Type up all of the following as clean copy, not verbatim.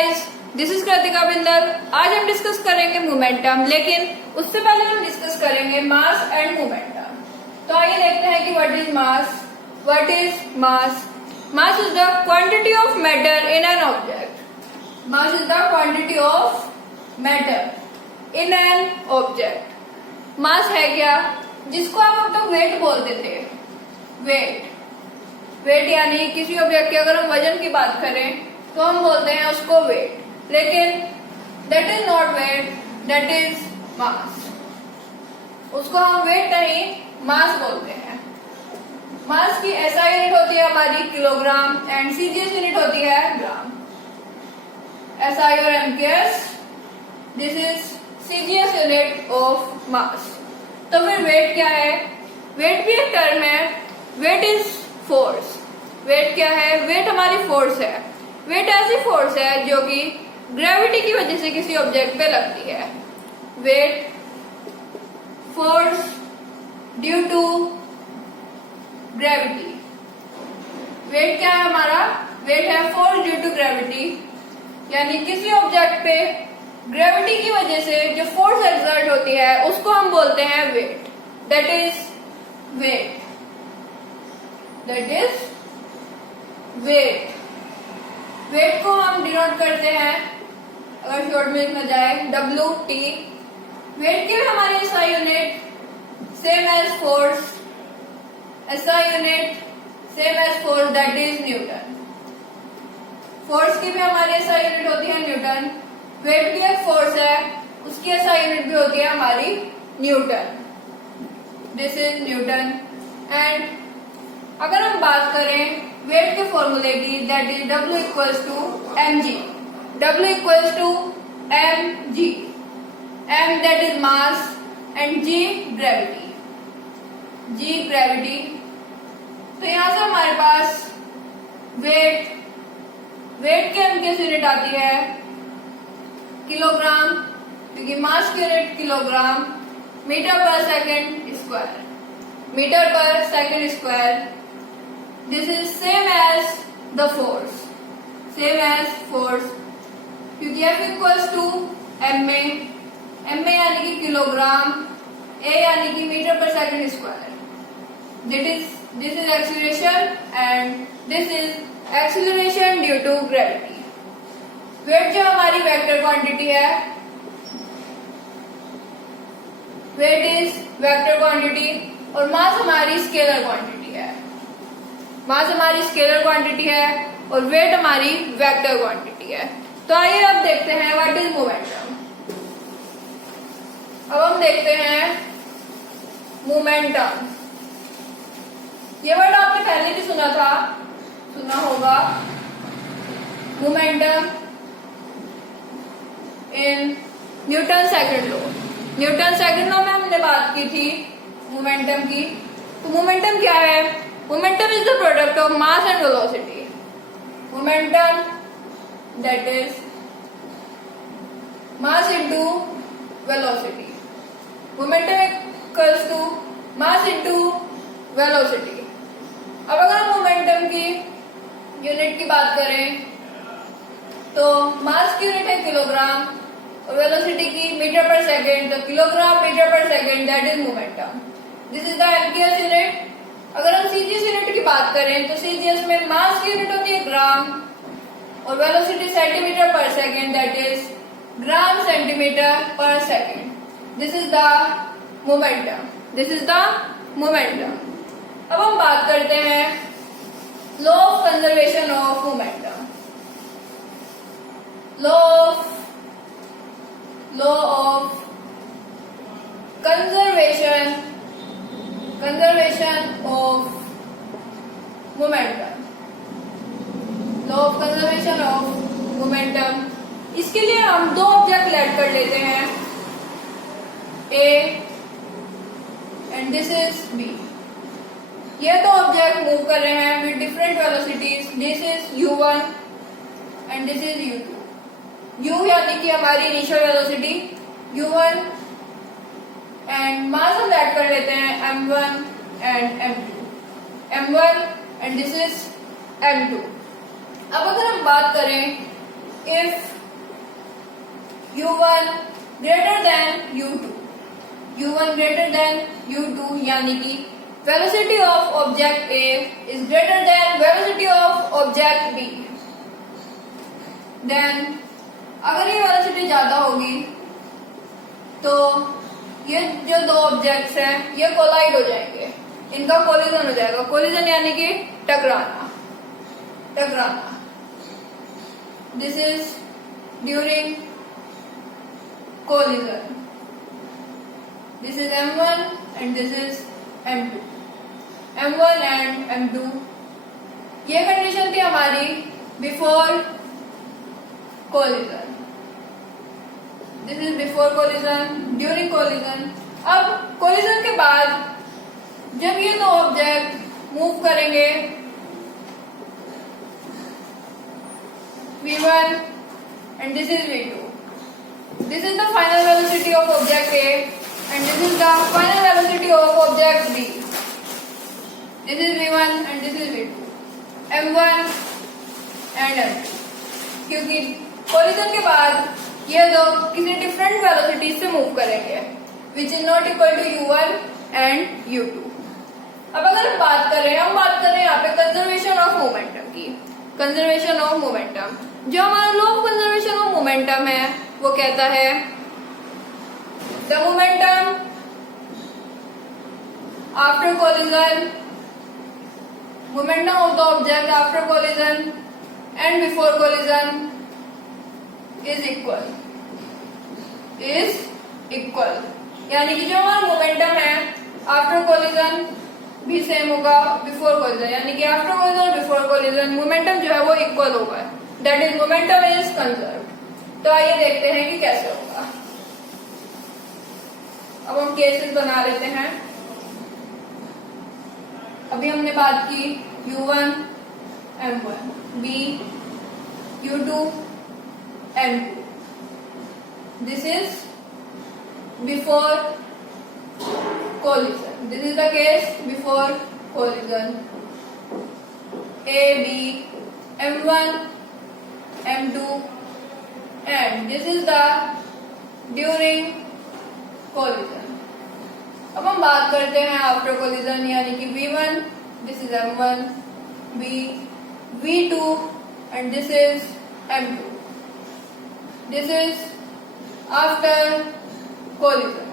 Guys, this is Kritika Bindal. आज हम discuss करेंगे मोमेंटम, लेकिन उससे पहले हम डिस्कस करेंगे मास एंड मोमेंटम। तो आइए देखते हैं कि what is mass. What is mass? Mass is the quantity of matter in an object. Mass is the quantity of matter in an object. Mass है क्या? जिसको आप अब तक वेट बोलते थे। वेट यानी किसी ऑब्जेक्ट के अगर हम वजन की बात करें तो हम बोलते हैं उसको वेट, लेकिन that is not weight, that is mass. उसको हम वेट नहीं मास बोलते हैं। मास की एसआई यूनिट होती है हमारी किलोग्राम एंड सीजीएस यूनिट होती है ग्राम। एसआई और MKS, this is CGS unit of mass. तो फिर वेट क्या है? वेट भी एक टर्म है। Weight is force. वेट क्या है? वेट हमारी फोर्स है। वेट ऐसी फोर्स है जो कि ग्रेविटी की वजह से किसी ऑब्जेक्ट पे लगती है। Weight force due to gravity. Weight क्या है हमारा? वेट है फोर्स ड्यू टू ग्रेविटी, यानी किसी ऑब्जेक्ट पे ग्रेविटी की वजह से जो फोर्स एक्सर्ट होती है उसको हम बोलते हैं weight. That is weight. That is weight. Weight को हम डिनोट करते हैं, अगर शॉर्ट में लिखना जाए, डब्ल्यू टी। वेट की भी हमारी SI unit same as force. SI unit same as force, that is newton. Force की भी हमारी एसआई यूनिट होती है न्यूटन। वेट भी एक फोर्स है, उसकी एसआई यूनिट भी होती है हमारी newton. This is newton. And अगर हम बात करें वेट के फॉर्मूले की, that is W equals to mg। W equals to mg। m that is mass and g gravity. g gravity. तो यहां से हमारे पास वेट के एमकेएस यूनिट आती है किलोग्राम, क्योंकि मास की unit kilogram. Metre per second square. Metre per second square. This is same as the force, same as force, क्योंकि F equals to ma, ma यानी कि किलोग्राम, a यानी कि मीटर पर second square. This is acceleration and this is acceleration due to gravity। Weight जो हमारी vector quantity है, weight is vector quantity, और मास हमारी स्केलर क्वांटिटी है। मास हमारी स्केलर क्वांटिटी है और वेट हमारी वेक्टर क्वांटिटी है। तो आइए अब देखते हैं व्हाट इज मोमेंटम। अब हम देखते हैं मोमेंटम। ये वर्ड आपने पहले भी सुना होगा। Momentum in newton second law. Newton second law में हमने बात की थी मोमेंटम की। तो मोमेंटम क्या है? Momentum is the product of mass and velocity. Momentum, that is mass into velocity. Momentum equals to mass into velocity. अब अगर हम मोमेंटम की यूनिट की बात करें तो मास की यूनिट है किलोग्राम और वेलोसिटी की मीटर पर सेकेंड। तो kilogram metre per second, that is momentum. This is the MKS unit. अगर हम सीजीएस यूनिट की बात करें तो सीजीएस में मास की यूनिट होती है ग्राम और velocity centimetre per second, that is gram centimetre per second. This is the momentum. This is the momentum. अब हम बात करते हैं law of conservation of momentum. Law of conservation of momentum. Law of conservation of momentum. इसके लिए हम दो object लेट कर लेते हैं, A and this is B. ये दो ऑब्जेक्ट मूव कर रहे हैं with different velocities. This is u1 and this is u2। u यानी कि हमारी initial velocity u1 and mass हम ऐड कर लेते हैं m1 and m2। m1 and this is m2। अब अगर हम बात करें if u1 greater than u2, u1 greater than u2 यानी कि velocity of object A is greater than velocity of object B, then अगर ये वेलोसिटी ज्यादा होगी तो ये जो दो ऑब्जेक्ट्स हैं ये कोलाइड हो जाएंगे, इनका कोलिजन हो जाएगा। कोलिजन यानी कि टकराना, टकराना। This is during collision. This is M1 and this is M2, M1 and M2। ये कंडीशन थी हमारी before collision. This is before collision, during collision. अब कोलिजन के बाद जब ये दो ऑब्जेक्ट मूव करेंगे v1 and this is v2, this is the final velocity of object A and this is the final velocity of object B, this is v1 and this is v2, m1 and m2। क्योंकि collision के बाद ये दो किसी different velocity से move करेंगे which is not equal to u1 and u2। अब अगर हम बात करें यहाँ पे कंजर्वेशन ऑफ मोमेंटम की, कंजर्वेशन ऑफ मोमेंटम। जो हमारा law of conservation of momentum है वो कहता है the momentum after collision, momentum of the object after collision and before collision is equal, यानी कि जो हमारा मोमेंटम है आफ्टर कोलिजन भी सेम होगा बिफोर कोलिजन, यानी कि after collision before collision momentum जो है वो इक्वल होगा। That is momentum is conserved. तो आइए देखते हैं कि कैसे होगा। अब हम केसेस बना लेते हैं। अभी हमने बात की u1 m1, b u2 m2। This is before collision. This is the case before collision. A, B, M1, M2, and this is the during collision. अब हम बात करते हैं आफ्टर कोलिजन, यानी कि v1, this is m1, b, v2 and this is m2. This is after collision।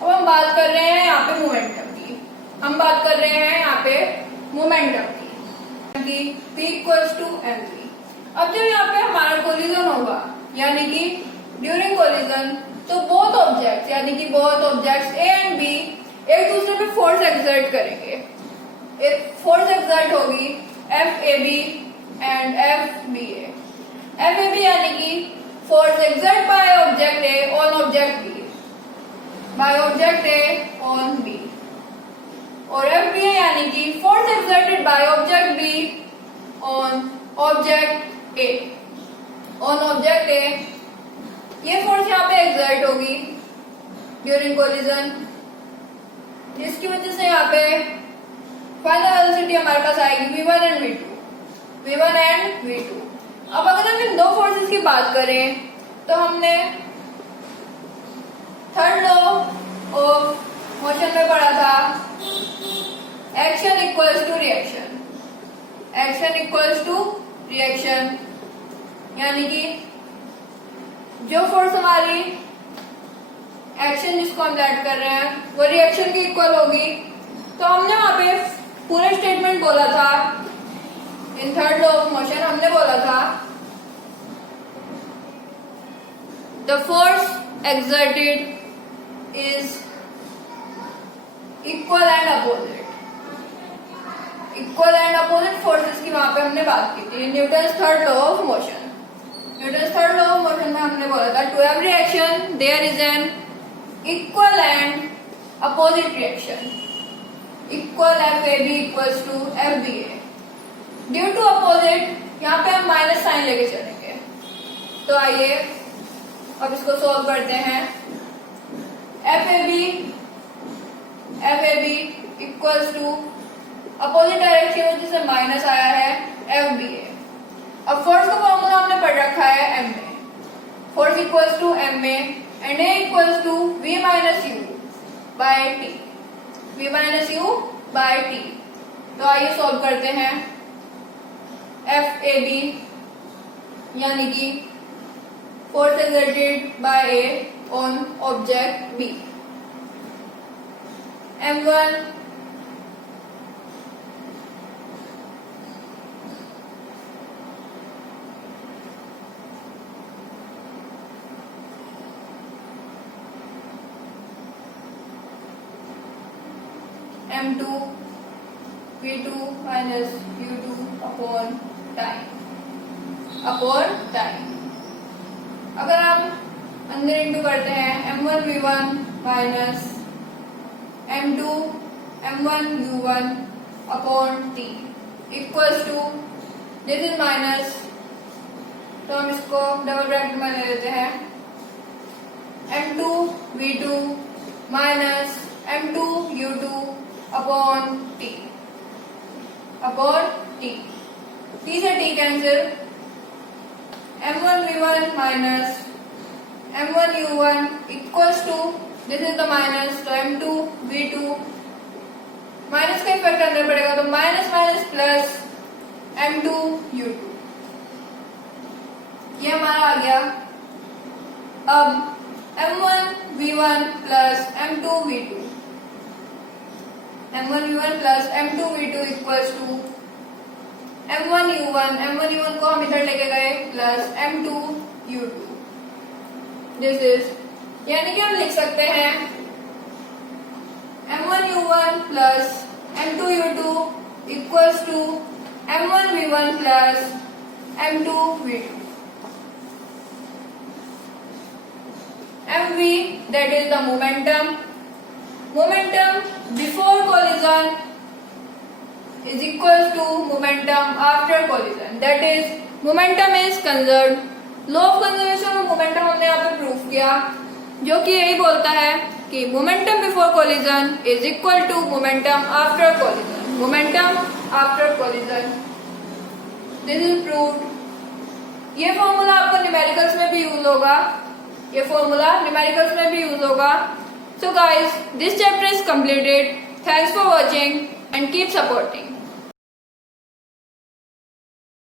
अब हम बात कर रहे हैं यहाँ पे मोमेंटम की, हम बात कर रहे हैं यहाँ पे मोमेंटम की P इक्वल्स टू mv। अब जब यहाँ पे हमारा कोलिजन होगा यानी कि ड्यूरिंग कोलिजन, तो बोथ ऑब्जेक्ट्स यानी कि both objects A and B एक दूसरे पे फोर्स एक्सर्ट करेंगे। एक फोर्स एक्सर्ट होगी FAB एंड FBA। FAB यानी कि force exert by object A on object B, by object A on B, और FBA यानी कि force exerted by object B on object A, on object A। ये force यहाँ पे exert होगी during collision, जिसकी वजह से यहाँ पे फाइनल वेलोसिटी हमारे पास आएगी v1 and v2, v1 and v2। अब अगर हम इन दो फोर्सेस की बात करें तो हमने थर्ड लॉ ऑफ मोशन में पढ़ा था action equals to reaction, action equals to reaction, यानी कि जो फोर्स हमारी एक्शन जिसको हम ऐड कर रहे हैं वो रिएक्शन की इक्वल होगी। तो हमने वहां पे पूरा स्टेटमेंट बोला था in third law of motion, हमने बोला था the force exerted is equal and opposite, equal and opposite forces की वहां पे हमने बात की थी Newton's third law of motion. Newton's third law of motion में हमने बोला था to every action there is an equal and opposite reaction, equal FAB equals to FBA। Due to opposite यहाँ पे हम माइनस साइन लेके चलेंगे। तो आइए अब इसको सॉल्व करते हैं। FAB equals to opposite direction में जिससे माइनस आया है FBA। अब फोर्स का फॉर्मूला हमने पढ़ रखा है m में, फोर्स इक्वल्स टू m में and a equals to v minus u by t, v minus u by t। तो आइए सॉल्व करते हैं। एफ ए बी यानी कि force exerted by A on object B, m1 m2 v2 minus u2 upon time. अगर हम अंदर into करते हैं m1 v1 minus m2 m1 u1 upon t equals to, this is minus, तो हम इसको डबल ब्रैकेट में ले लेते हैं, m2 v2 minus m2 u2 upon t, t से t cancel, m1 v1 minus m1 u1 equals to, this is the minus, तो m2 v2 minus का इफेक्ट अंदर पड़ेगा तो minus minus plus m2 u2, ये हमारा आ गया। अब m1 v1 plus m2 v2, m1 v1 plus m2 v2 equals to m1 u1 को हम इधर लेके गए plus m2 u2, this is, यानी कि हम लिख सकते हैं m1 u1 plus m2 u2 equals to m1 v1 plus m2 v2, mv that is the momentum before collision is equals to momentum after collision, that is momentum is conserved। Law of conservation में momentum हमने यहाँ पे proof किया, जो कि यही बोलता है कि momentum before collision is equal to momentum after collision, this is proved. ये फॉर्मूला आपको न्यूमेरिकल्स में भी यूज होगा, So guys, this chapter is completed. Thanks for watching and keep supporting.